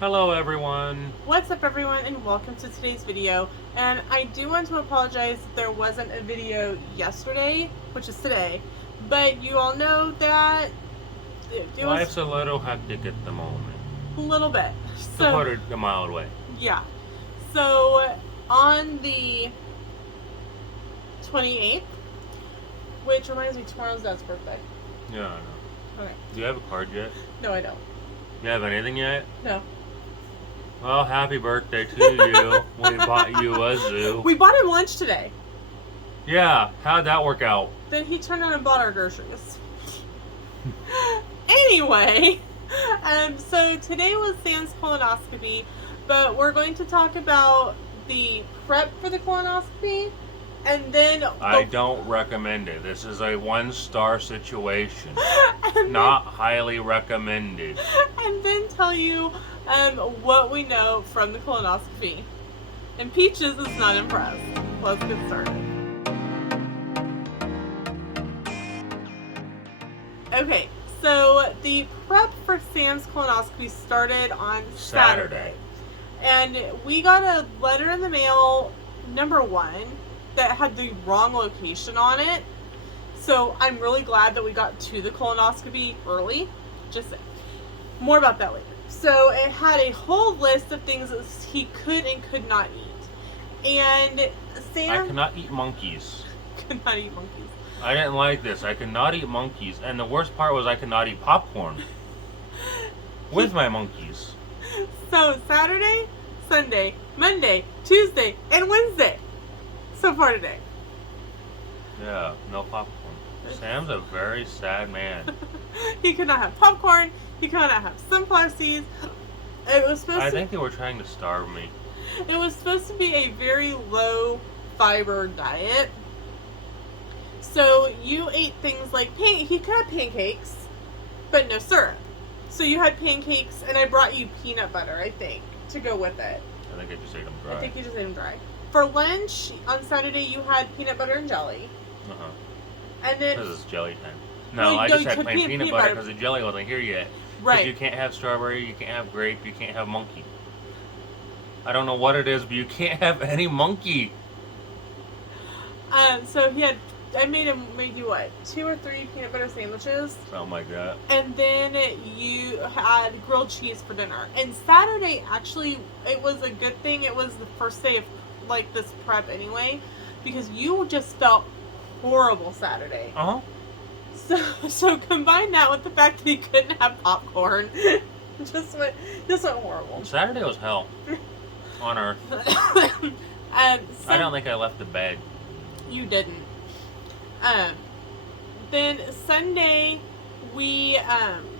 Hello everyone. What's up everyone and welcome to today's video. And I do want to apologize that there wasn't a video yesterday, which is today, but you all know that it was Life's a little hectic at the moment, a little bit. to put it a mild way. Yeah. So on the 28th, which reminds me tomorrow's Dad's birthday. Yeah, I know. Okay. Do you have a card yet? No, I don't. You have anything yet? No. Well, happy birthday to you. We bought you a zoo. We bought him lunch today. Yeah, how'd that work out? Then he turned around and bought our groceries. Anyway, so today was Sam's colonoscopy, but we're going to talk about the prep for the colonoscopy, and then I don't recommend it. This is a 1-star situation. and Not highly recommended. and then tell you what we know from the colonoscopy. And Peaches is not impressed. Let's get started. Okay, so the prep for Sam's colonoscopy started on Saturday. And we got a letter in the mail, number one, that had the wrong location on it. So I'm really glad that we got to the colonoscopy early. Just saying. More about that later. So it had a whole list of things that he could and could not eat. And Sam I cannot eat monkeys. could not eat monkeys. I didn't like this. I could not eat monkeys. And the worst part was I could not eat popcorn with my monkeys. So Saturday, Sunday, Monday, Tuesday, and Wednesday. So far today. Yeah, no popcorn. Sam's a very sad man. He could not have popcorn. He could not have sunflower seeds. It was supposed I to. think they were trying to starve me. It was supposed to be a very low fiber diet. So you ate things like he could have pancakes, but no syrup. So you had pancakes, and I brought you peanut butter, I think, to go with it. I think I just ate them dry. I think you just ate them dry. For lunch on Saturday, you had peanut butter and jelly. Uh-huh. And then This is jelly time. Well, No, I no, just you had could plain peanut peanut butter. butter because the jelly wasn't here yet. 'Cause right. you can't have strawberry, you can't have grape, you can't have monkey. I don't know what it is, but you can't have any monkey. So I made you what, 2 or 3 peanut butter sandwiches. Something like that. And then you had grilled cheese for dinner. And Saturday, actually, it was a good thing. It was the first day of, like, this prep anyway. Because you just felt horrible Saturday. Uh-huh. So combine that with the fact that you couldn't have popcorn. just went horrible. Saturday was hell. On earth. I don't think I left the bed. You didn't. Then Sunday, we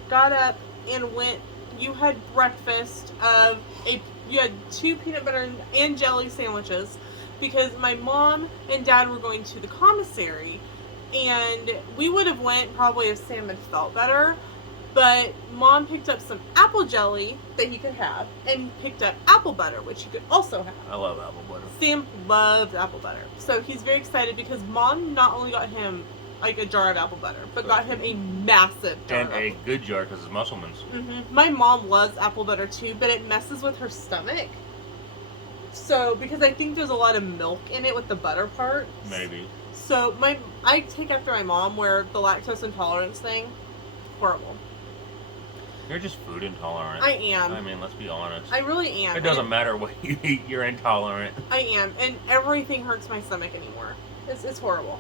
got up and went. You had breakfast you had 2 peanut butter and jelly sandwiches because my mom and dad were going to the commissary, and we would have went probably if Sam had felt better. But Mom picked up some apple jelly that he could have, and he picked up apple butter, which he could also have. I love apple butter. Sam loves apple butter. So he's very excited because Mom not only got him like a jar of apple butter, but got him a massive jar And of a apple good jar because it's Musselman's. Mm-hmm. My mom loves apple butter too, but it messes with her stomach. So, because I think there's a lot of milk in it with the butter part. Maybe. So, I take after my mom where the lactose intolerance thing, horrible. You're just food intolerant. I am. I mean, let's be honest. I really am. It doesn't matter what you eat, you're intolerant. I am, and everything hurts my stomach anymore. It's horrible.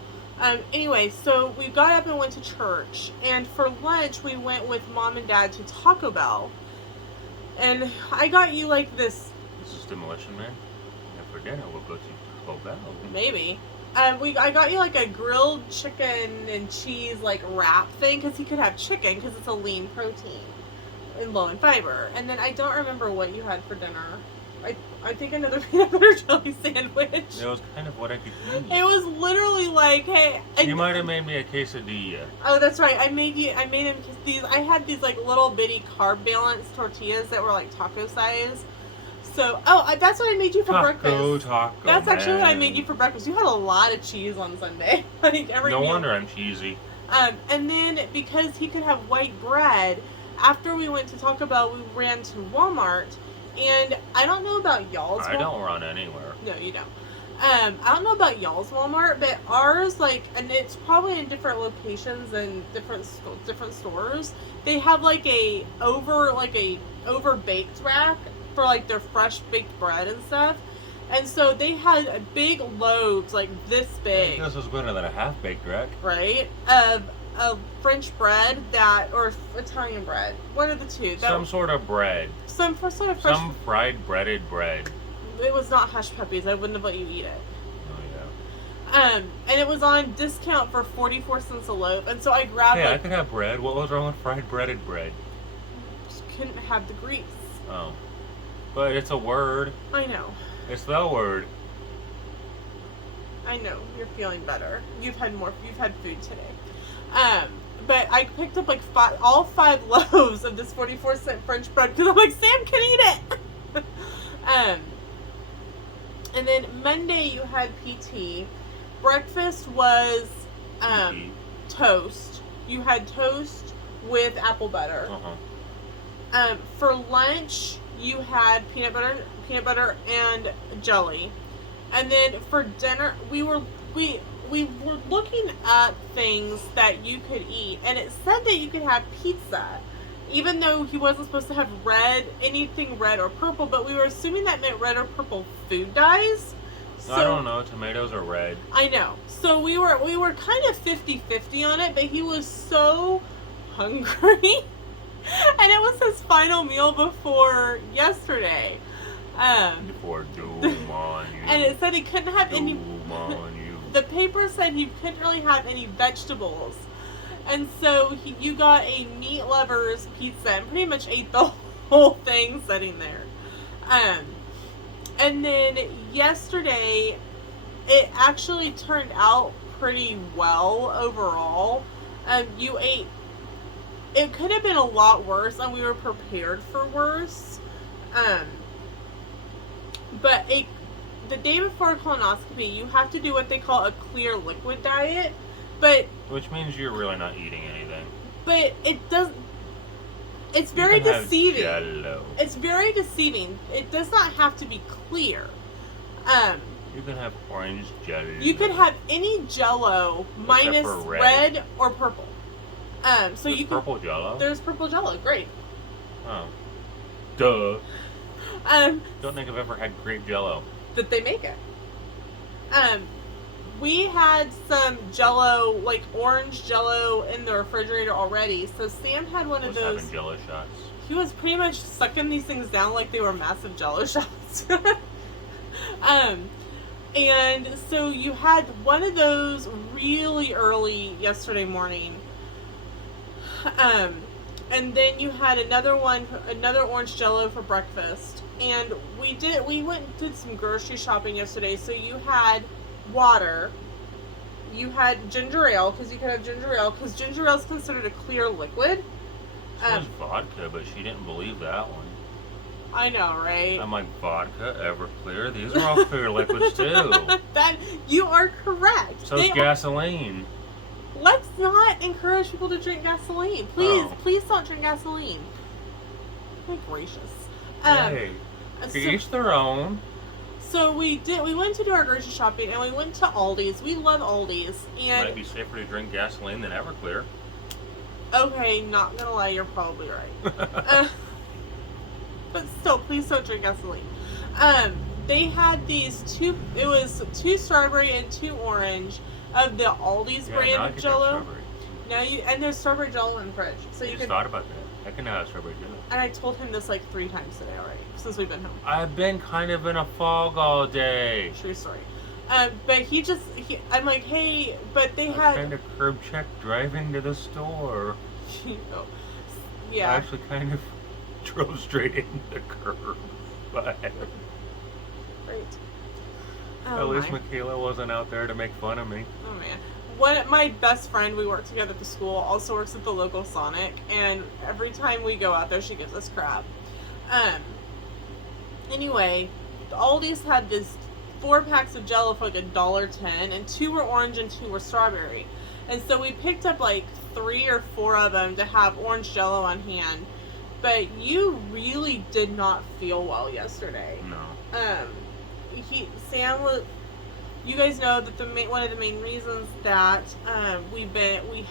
Anyway, so we got up and went to church, and for lunch we went with Mom and Dad to Taco Bell, and I got you like this. This is Demolition Man. And for dinner, we'll go to Taco Bell. Maybe. I got you like a grilled chicken and cheese like wrap thing because he could have chicken because it's a lean protein and low in fiber. And then I don't remember what you had for dinner. I think another peanut butter jelly sandwich. It was kind of what I could eat. It was literally like, hey. You might have made me a quesadilla. Oh, that's right. I made him these. I had these like little bitty carb balanced tortillas that were like taco size. So, that's what I made you for breakfast. Taco. That's actually what I man. made you for breakfast. You had a lot of cheese on Sunday. Like every No meal. wonder I'm cheesy. And then because he could have white bread, after we went to Taco Bell, we ran to Walmart, and I don't know about y'all's. I don't run anywhere. No, you don't. I don't know about y'all's Walmart, but ours, like, and it's probably in different locations and different stores. They have like a over baked rack for like their fresh baked bread and stuff. And so they had big loaves, like this big. This is better than a half baked rack, right? Of French bread or Italian bread, one of the two. Some sort of bread. Some sort of fresh. Some fried breaded bread. It was not hush puppies. I wouldn't have let you eat it. Oh yeah. And it was on discount for 44 cents a loaf, and so I grabbed. Hey, I could have bread. What was wrong with fried breaded bread? Just couldn't have the grease. Oh, but it's a word. I know. It's the word. I know. You're feeling better. You've had food today. But I picked up like all 5 loaves of this 44-cent French bread because I'm like, Sam can eat it. And then Monday you had PT. Breakfast was toast. You had toast with apple butter. For lunch you had peanut butter and jelly. And then for dinner we were looking at things that you could eat, and it said that you could have pizza, even though he wasn't supposed to have anything red or purple, but we were assuming that meant red or purple food dyes. So, I don't know, tomatoes are red. I know. So we were kind of 50-50 on it, but he was so hungry. And it was his final meal before yesterday. Before doom on you. And it said he couldn't have any. Doom on you. The paper said he couldn't really have any vegetables. And so you got a meat lover's pizza and pretty much ate the whole thing sitting there. And then yesterday, it actually turned out pretty well overall. You ate. It could have been a lot worse, and we were prepared for worse. But the day before colonoscopy, you have to do what they call a clear liquid diet. Which means you're really not eating anything. But it does. It's very deceiving. Jello. It's very deceiving. It does not have to be clear. You can have orange Jello. You could have any Jello minus red or purple. So There's purple Jello. There's purple Jello. Great. Oh. Duh. Don't think I've ever had grape Jello. That they make it. We had some Jello, like orange Jello, in the refrigerator already. So Sam had one of those. Having Jello shots. He was pretty much sucking these things down like they were massive Jello shots. And so you had one of those really early yesterday morning. And then you had another orange Jello for breakfast. And we went and did some grocery shopping yesterday. So you had water, you had ginger ale, because you could have ginger ale, because ginger ale is considered a clear liquid. She was vodka, but she didn't believe that one. I know, right? I'm like, vodka, Everclear, these are all clear liquids too. That you are correct. So is gasoline. Let's not encourage people to drink gasoline. Please don't drink gasoline. My gracious. Hey, each their own. So we went to do our grocery shopping, and we went to Aldi's. We love Aldi's. And might be safer to drink gasoline than Everclear. Okay, not gonna lie, you're probably right. But still, please don't drink gasoline. They had these it was 2 strawberry and 2 orange of the Aldi's brand of Jello. And there's strawberry Jello in the fridge. So you can thought about that. I can have strawberry Jello. And I told him this like 3 times today already, since we've been home. I've been kind of in a fog all day. True story. But I'm like, hey, but they I had kind of curb checked driving to the store. Yeah. I actually kind of drove straight into the curb. But Great. At least Michaela wasn't out there to make fun of me. Oh man. My best friend, we work together at the school, also works at the local Sonic, and every time we go out there, she gives us crap. Anyway, Aldi's had this 4 packs of Jello for like $1.10, and 2 were orange and 2 were strawberry. And so we picked up like 3 or 4 of them to have orange Jello on hand. But you really did not feel well yesterday. No. Sam was. You guys know that one of the main reasons that we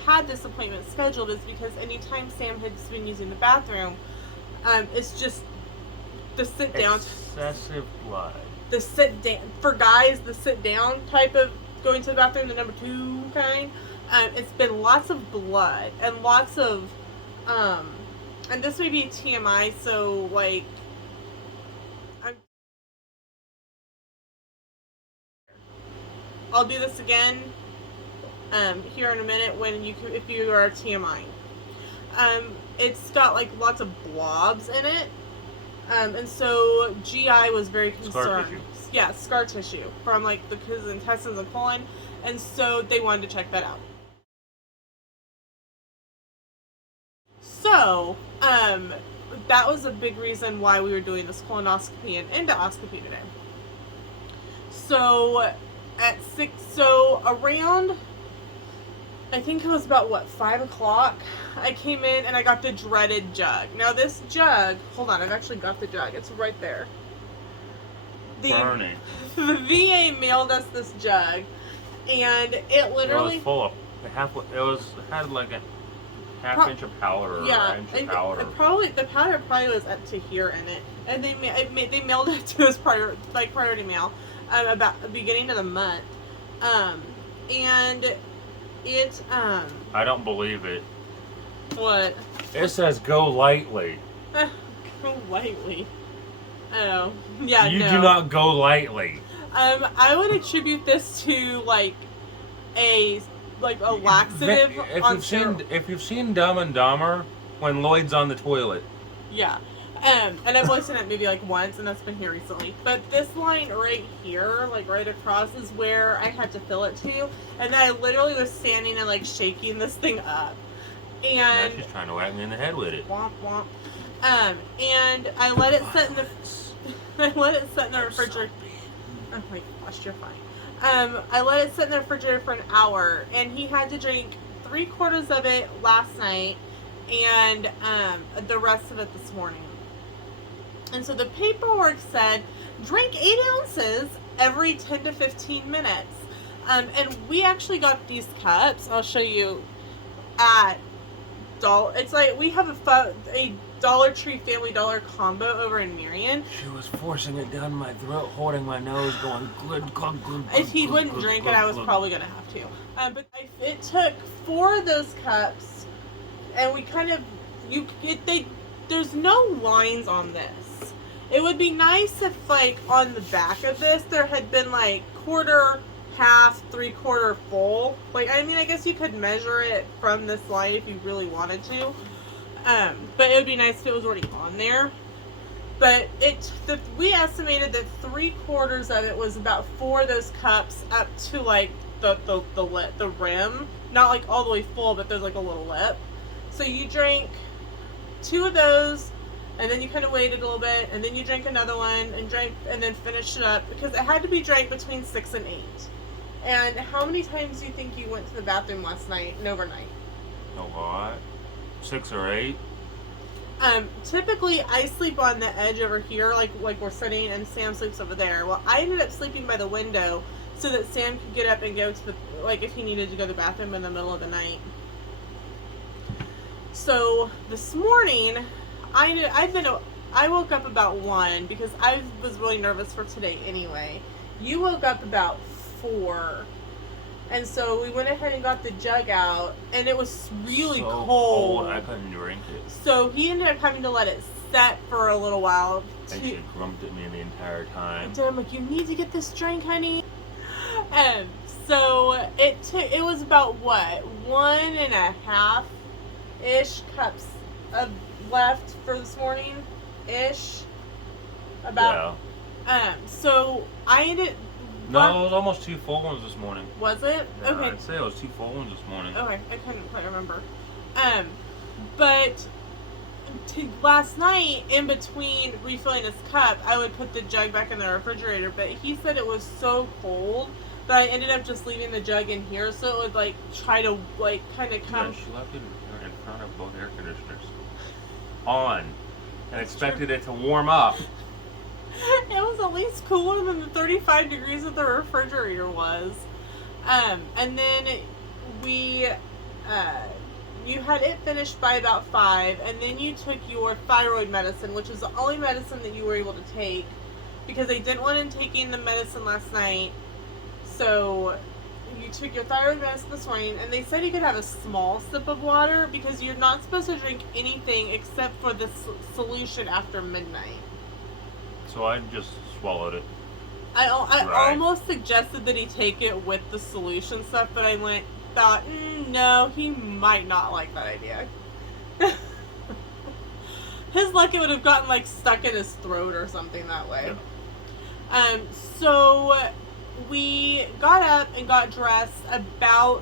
had this appointment scheduled is because anytime Sam has been using the bathroom, it's just the sit down. Excessive blood. The sit down for guys, the sit down type of going to the bathroom, the number 2 kind. It's been lots of blood and lots of, and this may be a TMI, so like, I'll do this again here in a minute if you are TMI. It's got like lots of blobs in it, and so GI was very concerned. Scar tissue. Yeah, scar tissue from like his intestines and colon, and so they wanted to check that out. So that was a big reason why we were doing this colonoscopy and endoscopy today. So around, I think it was about 5 o'clock, I came in and I got the dreaded jug. Now this jug, hold on, I've actually got the jug. It's right there. Burning. The VA mailed us this jug, and it literally... It was full of... had like a half inch of powder, or an inch of powder. The powder probably was up to here in it. And they mailed it to us priority mail about the beginning of the month. And it... I don't believe it. What? It says go lightly. Go lightly. Oh, yeah, You no. do not go lightly. I would attribute this to like a laxative on steroids. If you've seen Dumb and Dumber, when Lloyd's on the toilet. Yeah. And I've only seen it maybe like once, and that's been here recently. But this line right here, like right across, is where I had to fill it to, and I literally was standing and like shaking this thing up. And she's trying to whack me in the head with it. Womp womp. And I let it sit in the refrigerator. Oh my gosh, you're fine. I let it sit in the refrigerator for an hour, and he had to drink 3/4 of it last night, and the rest of it this morning. And so the paperwork said drink 8 ounces every 10 to 15 minutes. And we actually got these cups. I'll show you at it's like we have a Dollar Tree Family Dollar combo over in Marion. She was forcing it down my throat, holding my nose, going glug glug glug. If he wouldn't drink it, I was probably gonna have to. But it took 4 of those cups, and we kind of there's no lines on this. It would be nice if like on the back of this there had been like quarter, half, 3/4 full. Like, I mean, I guess you could measure it from this line if you really wanted to. But it would be nice if it was already on there. But we estimated that 3/4 of it was about 4 of those cups up to like the rim. Not like all the way full, but there's like a little lip. So you drank 2 of those, and then you kind of waited a little bit, and then you drank another one, and then finished it up, because it had to be drank between 6 and 8. And how many times do you think you went to the bathroom last night and overnight? A lot. 6 or 8. Typically I sleep on the edge over here, like we're sitting, and Sam sleeps over there. Well, I ended up sleeping by the window so that Sam could get up and go to if he needed to go to the bathroom in the middle of the night. So this morning, I woke up about 1 because I was really nervous for today anyway. You woke up about 4. And so we went ahead and got the jug out, and it was really cold. I couldn't drink it. So he ended up having to let it set for a little while. And she grumped at me the entire time. And I'm like, you need to get this drink, honey. And so it was about 1.5-ish cups of left for this morning, ish. About. Yeah. So I ended. No, it was almost 2 full ones this morning. Was it? Yeah, okay. I'd say it was 2 full ones this morning. Okay, I couldn't quite remember. But last night, in between refilling his cup, I would put the jug back in the refrigerator. But he said it was so cold that I ended up just leaving the jug in here so it would like try to like kind of come. Yeah, she left it in front of both air conditioners on and expected it to warm up. It was at least cooler than the 35 degrees that the refrigerator was. And then we, you had it finished by about 5, and then you took your thyroid medicine, which was the only medicine that you were able to take because they didn't want him taking the medicine last night. So you took your thyroid medicine this morning, and they said you could have a small sip of water because you're not supposed to drink anything except for the solution after midnight. So I just swallowed it. I Right. almost suggested that he take it with the solution stuff, but I thought, no, he might not like that idea. His luck, it would have gotten like stuck in his throat or something that way. Yeah. So we got up and got dressed about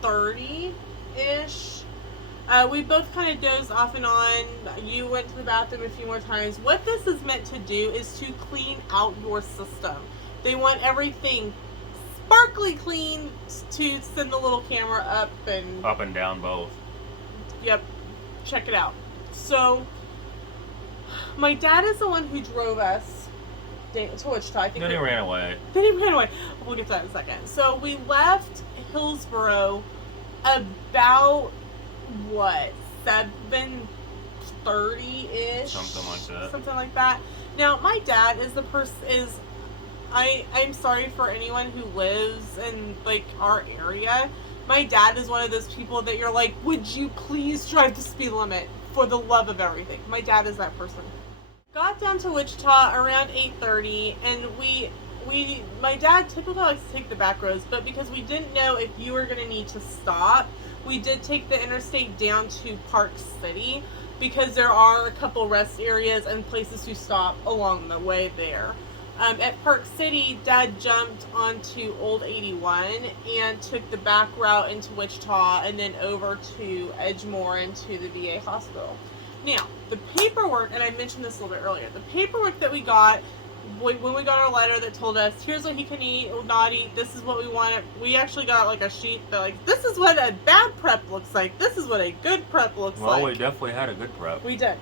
6:30-ish. We both kind of dozed off and on. You went to the bathroom a few more times. What this is meant to do is to clean out your system. They want everything sparkly clean to send the little camera up and down both. Yep. Check it out. So, my dad is the one who drove us to Wichita. I think Then he ran away. Then he ran away. We'll get to that in a second. So, we left Hillsboro about, 7:30-ish? Something like that. Something like that. Now, my dad is the person, I'm sorry for anyone who lives in, like, our area. My dad is one of those people that you're like, would you please drive the speed limit for the love of everything? My dad is that person. Got down to Wichita around 8:30, and my dad typically likes to take the back roads, but because we didn't know if you were going to need to stop, we did take the interstate down to Park City because there are a couple rest areas and places to stop along the way there. At Park City, Dad jumped onto Old 81 and took the back route into Wichita and then over to Edgemore into the VA hospital. Now, the paperwork, and I mentioned this a little bit earlier, the paperwork that we got when we got our letter that told us, here's what he can eat or not eat, this is what we want. We actually got like a sheet that like, this is what a bad prep looks like, this is what a good prep looks like. Well, we definitely had a good prep. We did.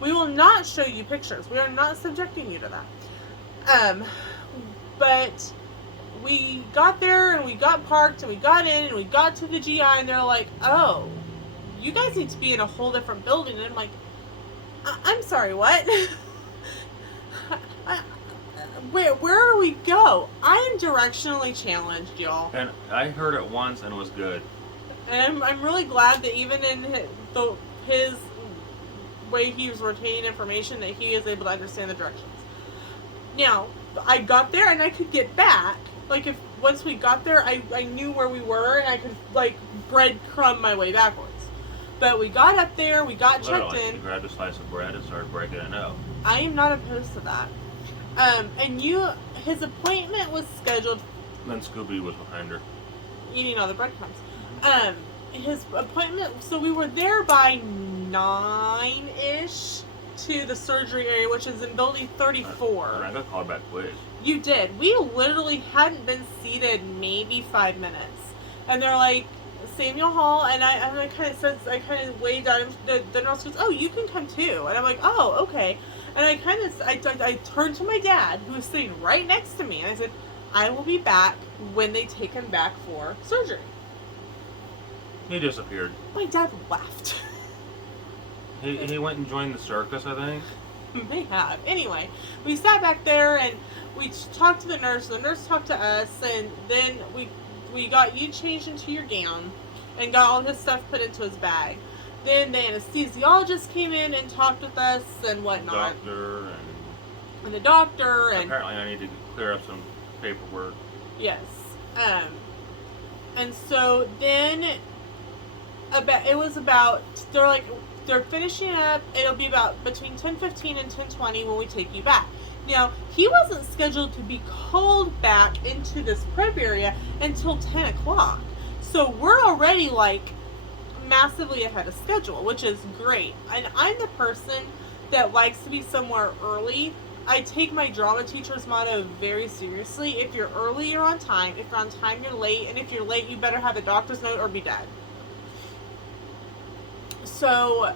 We will not show you pictures. We are not subjecting you to that. But we got there and we got parked and we got in and we got to the GI and they're like, oh, you guys need to be in a whole different building. And I'm like, I'm sorry, what? Where do we go? I am directionally challenged, y'all. And I heard it once and it was good. And I'm really glad that even in his way he was retaining information that he is able to understand the directions. Now, I got there and I could get back. Like, if once we got there, I knew where we were and I could, like, breadcrumb my way backwards. But we got up there, we got checked in. You grabbed a slice of bread and started breaking it up. I am not opposed to that. And his appointment was scheduled. Then Scooby was behind her. Eating all the breadcrumbs. His appointment, so we were there by 9-ish to the surgery area, which is in building 34. And I got called back quick. You did. We literally hadn't been seated maybe 5 minutes. And they're like, Samuel Hall, and I kind of waved at him. The nurse goes, oh, you can come too. And I'm like, oh, okay. And I turned to my dad, who was sitting right next to me, and I said, I will be back when they take him back for surgery. He disappeared. My dad left. He went and joined the circus, I think. May have. Anyway, we sat back there and we talked to the nurse. The nurse talked to us, and then we got you changed into your gown and got all his stuff put into his bag. Then the anesthesiologist came in and talked with us and whatnot. And the doctor and apparently I need to clear up some paperwork. Yes. And so then they're finishing up. It'll be about between 10:15 and 10:20 when we take you back. Now, he wasn't scheduled to be called back into this prep area until 10 o'clock. So we're already like massively ahead of schedule, which is great. And I'm the person that likes to be somewhere early I take my drama teacher's motto very seriously. If you're early, you're on time. If you're on time, you're late. And if you're late, you better have a doctor's note or be dead. So,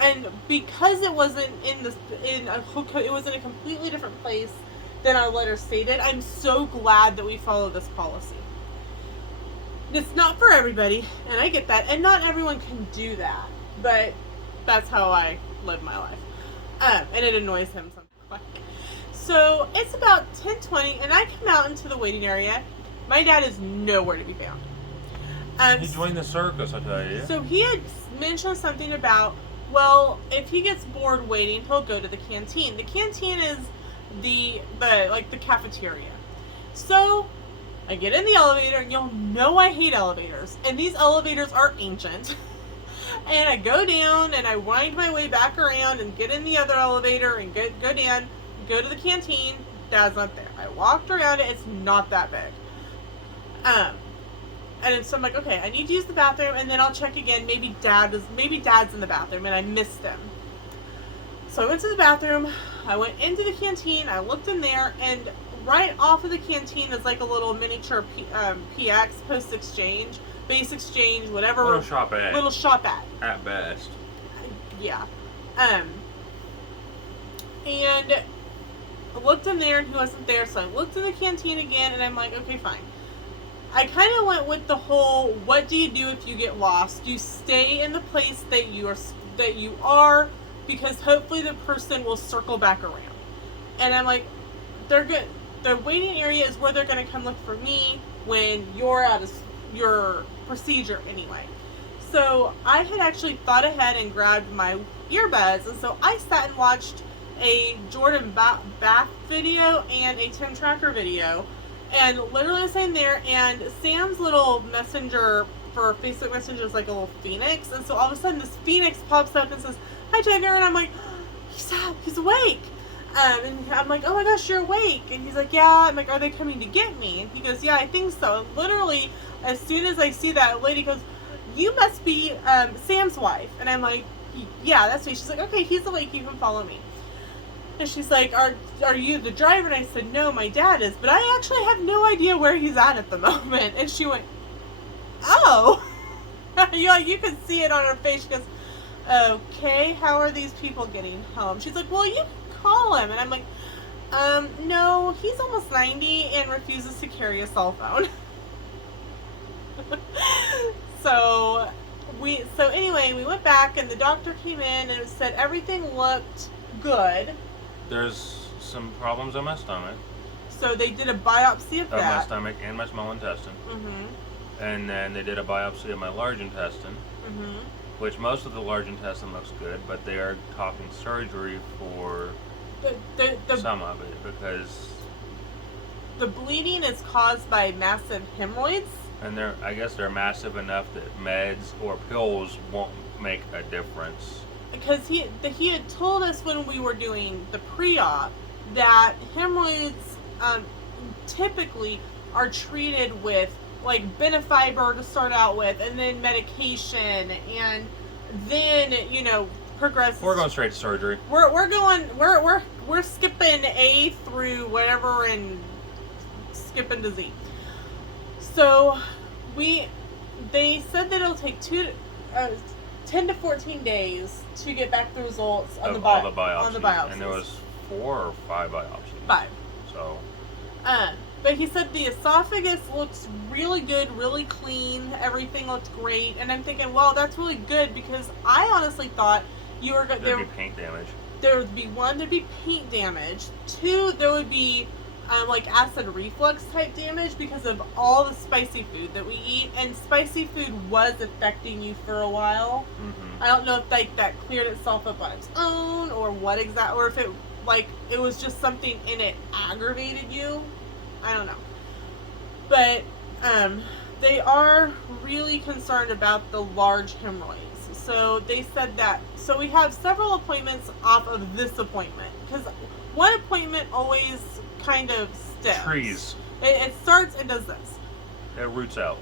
and because it wasn't it was in a completely different place than our letter stated, I'm so glad that we follow this policy. It's not for everybody, and I get that, and not everyone can do that, but that's how I live my life. And it annoys him sometimes. So it's about 10:20, and I come out into the waiting area. My dad is nowhere to be found. He joined the circus, I tell you. So he had mentioned something about, well, if he gets bored waiting, he'll go to the canteen. The canteen is the cafeteria. So I get in the elevator, and you'll know I hate elevators. And these elevators are ancient. And I go down, and I wind my way back around, and get in the other elevator, and go down, go to the canteen. Dad's not there. I walked around it. It's not that big. And so I'm like, okay, I need to use the bathroom, and then I'll check again. Maybe Dad's in the bathroom, and I missed him. So I went to the bathroom. I went into the canteen. I looked in there, and right off of the canteen is like a little miniature PX, post exchange, base exchange, whatever. Little shop at. At best. Yeah. And I looked in there, and he wasn't there. So I looked in the canteen again, and I'm like, okay, fine. I kind of went with the whole, what do you do if you get lost? You stay in the place that you are, because hopefully the person will circle back around. And I'm like, they're good. The waiting area is where they're going to come look for me when you're out of your procedure anyway. So I had actually thought ahead and grabbed my earbuds, and so I sat and watched a Jordan Bath video and a Tim Tracker video. And literally I was sitting there, and Sam's little messenger for Facebook Messenger is like a little phoenix. And so all of a sudden this phoenix pops up and says, "Hi, Tiger." And I'm like, he's up, he's awake. And I'm like, "Oh my gosh, you're awake." And he's like, "Yeah." I'm like, "Are they coming to get me?" And he goes, "Yeah, I think so." And literally, as soon as I see that, a lady goes, "You must be Sam's wife." And I'm like, "Yeah, that's me." She's like, "Okay, he's awake, you can follow me." And she's like, are you the driver? And I said, "No, my dad is, but I actually have no idea where he's at the moment." And she went, "Oh." You could see it on her face. She goes, "Okay, how are these people getting home?" She's like, "Well, you can call him." And I'm like, "No, he's almost 90 and refuses to carry a cell phone." So anyway, we went back, and the doctor came in and said everything looked good. There's some problems in my stomach. So they did a biopsy of that. My stomach and my small intestine. Mm-hmm. And then they did a biopsy of my large intestine. Mm-hmm. Which most of the large intestine looks good, but they are talking surgery for some of it, because the bleeding is caused by massive hemorrhoids. And I guess they're massive enough that meds or pills won't make a difference. Because he had told us when we were doing the pre-op that hemorrhoids typically are treated with like Benefiber to start out with, and then medication, and then progresses. We're going straight to surgery. We're skipping A through whatever and skipping to Z. So they said that it'll take 10 to 14 days to get back the results on the biopsies. And there was 4 or 5 biopsies. 5. So. But he said the esophagus looks really good, really clean. Everything looked great. And I'm thinking, well, that's really good, because I honestly thought you were going to... There'd be paint damage. There would be 1, there'd be paint damage. 2, there would be like acid reflux type damage because of all the spicy food that we eat. And spicy food was affecting you for a while. Mm-hmm. I don't know if that cleared itself up on its own, or what exactly, or if it was just something in it aggravated you. I don't know. But they are really concerned about the large hemorrhoids. So they said that. So we have several appointments off of this appointment, because one appointment always kind of steps. Trees. It starts and does this. It roots out.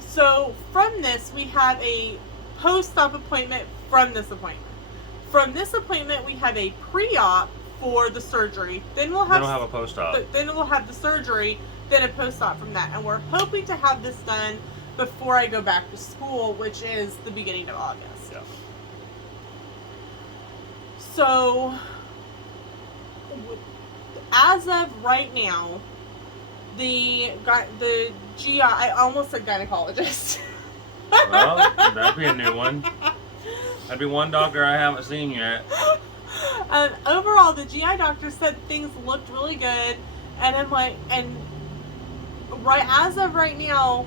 So from this, we have a post-op appointment from this appointment. From this appointment, we have a pre-op for the surgery. Then we'll have a post-op. Then we'll have the surgery, then a post-op from that. And we're hoping to have this done before I go back to school, which is the beginning of August. Yeah. So, as of right now, the GI, I almost said gynecologist. Well, that'd be a new one. That'd be one doctor I haven't seen yet. Overall, the GI doctor said things looked really good, and I'm like, and right as of right now,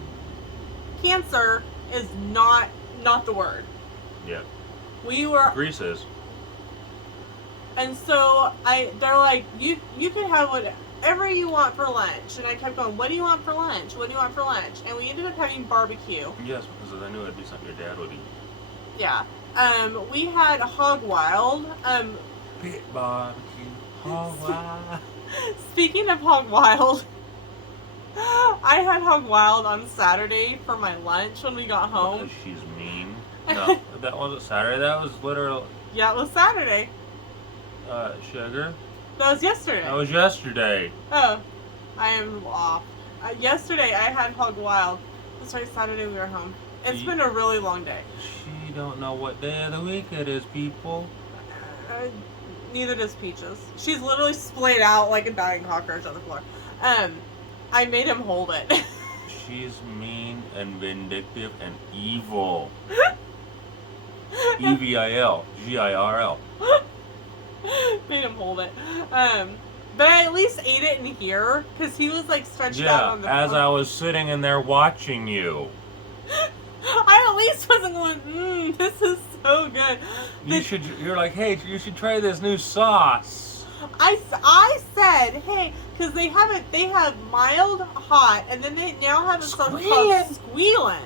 cancer is not the word. Yeah. We were. Greece is. And so they're like, you can have whatever you want for lunch, and I kept going, what do you want for lunch? What do you want for lunch? And we ended up having barbecue. Yes, because I knew it'd be something your dad would eat. Yeah. We had hog wild. Pit barbecue, hog wild. Speaking of hog wild, I had hog wild on Saturday for my lunch when we got home. Because she's mean. No, that wasn't Saturday. That was literally. Yeah, it was Saturday. Sugar. That was yesterday. That was yesterday. Oh, I am off. Yesterday I had hog wild. That's right, Saturday we were home. It's been a really long day. She don't know what day of the week it is, people. Neither does Peaches. She's literally splayed out like a dying cockroach on the floor. I made him hold it. She's mean and vindictive and evil. EVIL. GIRL. Made him hold it. But I at least ate it in here because he was like stretched out on the floor. As I was sitting in there watching you. I at least wasn't going, this is so good. You're like, hey, you should try this new sauce. I said, hey, because they have mild, hot, and then they now have a sauce called Squealin'.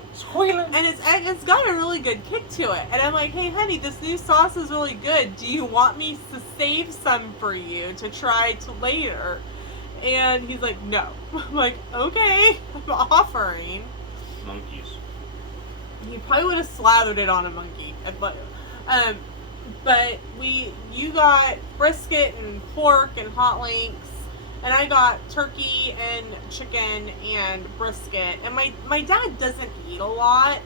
And it's got a really good kick to it. And I'm like, hey, honey, this new sauce is really good. Do you want me to save some for you to try to later? And he's like, no. I'm like, okay, I'm offering. Monkeys. You probably would have slathered it on a monkey. But you got brisket and pork and hot links, and I got turkey and chicken and brisket. And my dad doesn't eat a lot,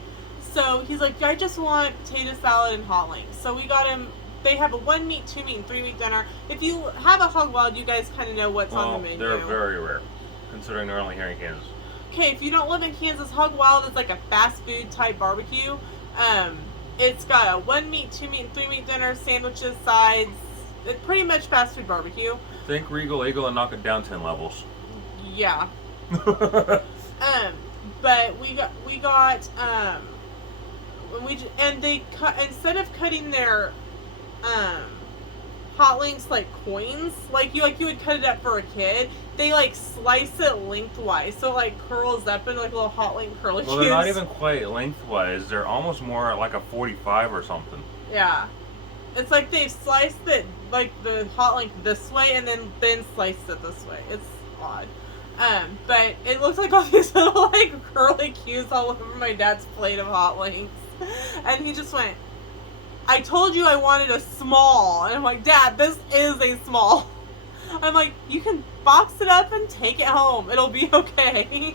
so he's like, I just want potato salad and hot links. So we got him. They have a 1 meat, 2 meat, and 3 meat dinner. If you have a hog wild, you guys kind of know what's on the menu. They're very rare, considering they're only here in Kansas. Okay, if you don't live in Kansas, hog wild is like a fast food type barbecue. It's got a 1 meat, 2 meat, and 3 meat dinner, sandwiches, sides. It's pretty much fast food barbecue. Think Regal Eagle and knock it down 10 levels. Yeah. But they cut, instead of cutting their hot links like coins, like you would cut it up for a kid, they like slice it lengthwise, so it like curls up into like little hot link curly cubes. Well, they're not even quite lengthwise. They're almost more like a 45 or something. Yeah. It's like they've sliced it like the hot link this way and then sliced it this way. It's odd. But it looks like all these little like curly cubes all over my dad's plate of hot links. And he just went, I told you I wanted a small. And I'm like, Dad, this is a small. I'm like, you can box it up and take it home. It'll be okay.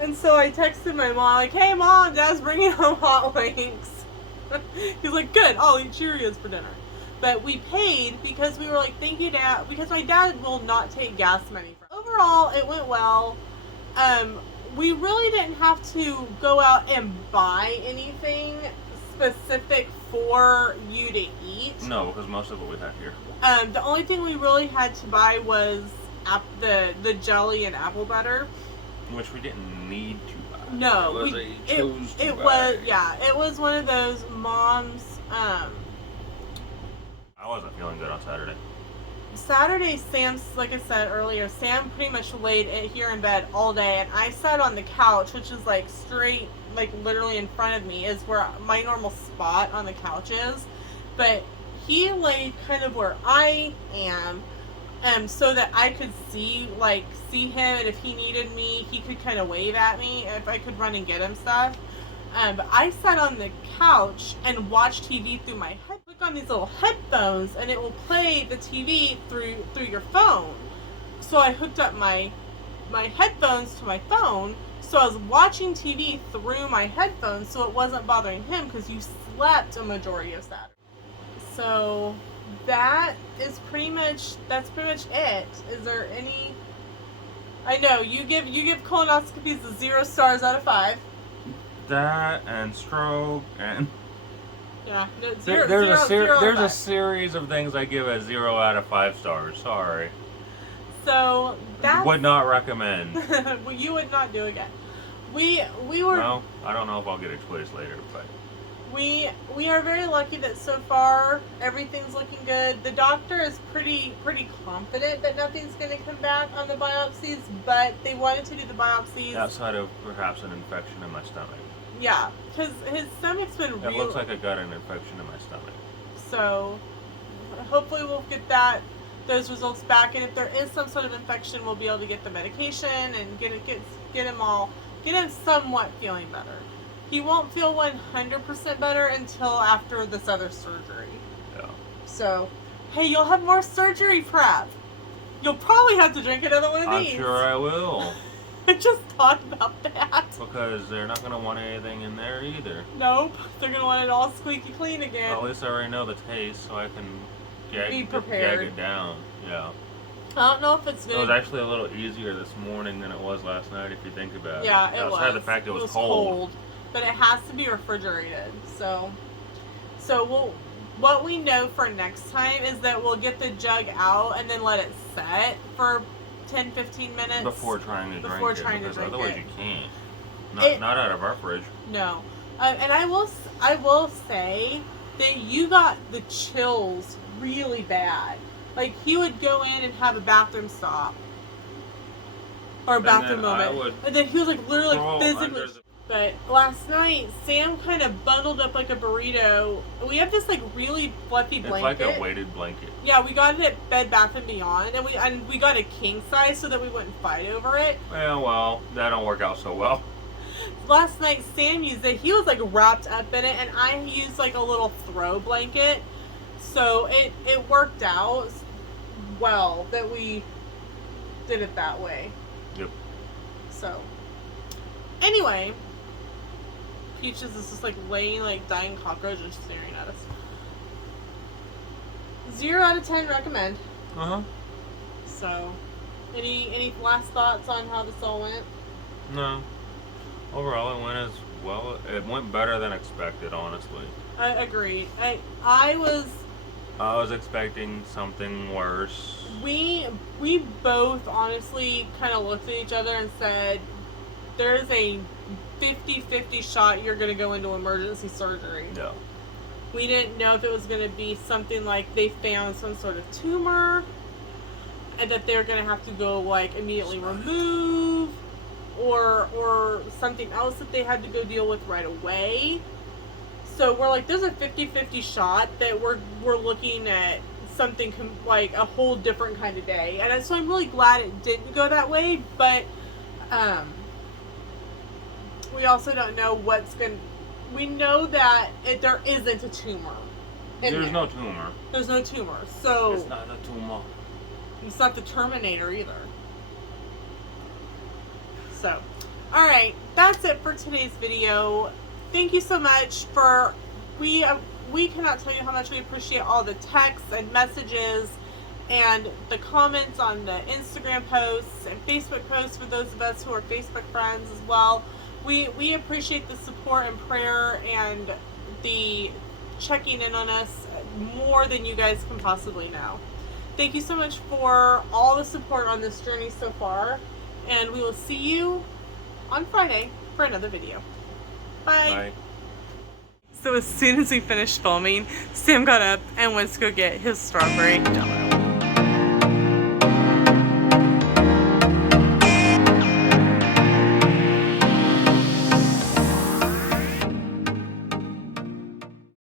And so I texted my mom, like, hey, Mom, Dad's bringing home hot links. He's like, good, I'll eat Cheerios for dinner. But we paid because we were like, thank you, Dad, because my dad will not take gas money. Overall, it went well. We really didn't have to go out and buy anything specific for you to eat. No, because most of what we have here. The only thing we really had to buy was the jelly and apple butter, which we didn't need to buy. No, it was one of those Mom's. I wasn't feeling good on Saturday. Saturday, Sam's, like I said earlier, Sam pretty much laid here in bed all day, and I sat on the couch, which is like straight, like literally in front of me, is where my normal spot on the couch is. But he laid kind of where I am, so that I could see him, and if he needed me, he could kind of wave at me if I could run and get him stuff. But I sat on the couch and watched TV through my head. on these little headphones and it will play the TV through your phone. So I hooked up my headphones to my phone, so I was watching TV through my headphones, so it wasn't bothering him because you slept a majority of Saturday. So that's pretty much it. Is there any? I know you give colonoscopies a 0 stars out of 5. That and stroke and yeah, no, there's a series of things I give a 0 out of 5 stars. Sorry. So that would not recommend. Well, you would not do again. We were. Well, I don't know if I'll get a choice later, but we are very lucky that so far everything's looking good. The doctor is pretty confident that nothing's going to come back on the biopsies, but they wanted to do the biopsies outside of perhaps an infection in my stomach. Yeah, because his stomach's been It looks like I got an infection in my stomach. So hopefully we'll get those results back, and if there is some sort of infection, we'll be able to get the medication and get him somewhat feeling better. He won't feel 100% better until after this other surgery. Yeah. So, hey, you'll have more surgery prep. You'll probably have to drink another one of these. I'm sure I will. I just thought about that. Because they're not going to want anything in there either. Nope. They're going to want it all squeaky clean again. Well, at least I already know the taste, so I can be prepared. Jag it down. Yeah. I don't know if it's It was actually a little easier this morning than it was last night, if you think about it. Yeah, it was. Outside the fact it was cold. But it has to be refrigerated. So what we know for next time is that we'll get the jug out and then let it set for 10-15 minutes before trying to drink it. Because otherwise you can't. Not out of our fridge. No. And I will say that you got the chills really bad. Like, he would go in and have a bathroom stop. Or a bathroom moment. And then he was like literally physically. But last night, Sam kind of bundled up like a burrito. We have this like really fluffy blanket. It's like a weighted blanket. Yeah, we got it at Bed Bath & Beyond, and we got a king size so that we wouldn't fight over it. Well, that don't work out so well. Last night, Sam used it. He was like wrapped up in it, and I used like a little throw blanket. So it worked out well that we did it that way. Yep. So, anyway, Peaches is just like laying like dying cockroaches staring at us. 0 out of 10 recommend. So, any last thoughts on how this all went? No. Overall, it went as well. It went better than expected, honestly. I agreed. I was expecting something worse. We both honestly kind of looked at each other and said, there's a 50-50 shot you're going to go into emergency surgery. Yeah. We didn't know if it was going to be something like they found some sort of tumor and that they're going to have to go like immediately remove, or something else that they had to go deal with right away. So we're like, there's a 50-50 shot that we're looking at something like a whole different kind of day. And so I'm really glad it didn't go that way, but we also don't know we know that there isn't a tumor. There's no tumor. There's no tumor. So it's not a tumor. It's not the Terminator either. So, alright, that's it for today's video. Thank you so much for, we cannot tell you how much we appreciate all the texts and messages and the comments on the Instagram posts and Facebook posts for those of us who are Facebook friends as well. We appreciate the support and prayer and the checking in on us more than you guys can possibly know. Thank you so much for all the support on this journey so far, and we will see you on Friday for another video. Bye. Bye. So as soon as we finished filming, Sam got up and went to go get his strawberry donut.